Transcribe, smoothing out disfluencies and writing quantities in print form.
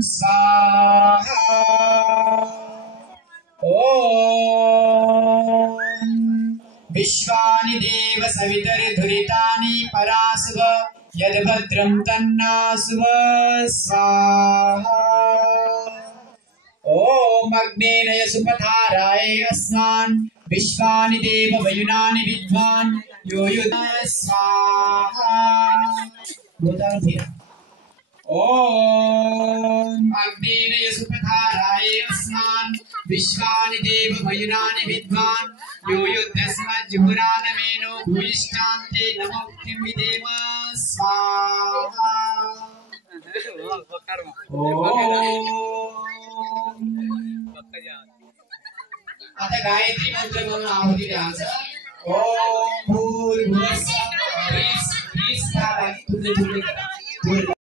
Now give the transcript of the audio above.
स्वाहा। ओम विश्वानि देव सवितर्धुरितानि परासुव यद्भद्रं तन्नासुव स्वाहा। ओम अग्नेय सुपथाराय अस्मान् विश्वानि देव वयुनानि विद्वान् यो युधाय स्वाहा। ओम अग्नेय सुपथाराय अस्मान् विश्वानि देव वयुनानि विद्वान् यो युद्धस्मज्जुहुरानमेनो भूयिष्ठान्ते नमोक्तिं विधेम स्वाहा। आता गायत्री मंत्र म्हणून आहुती द्यायचं। ओम भूर्भुवस्सुः तुझे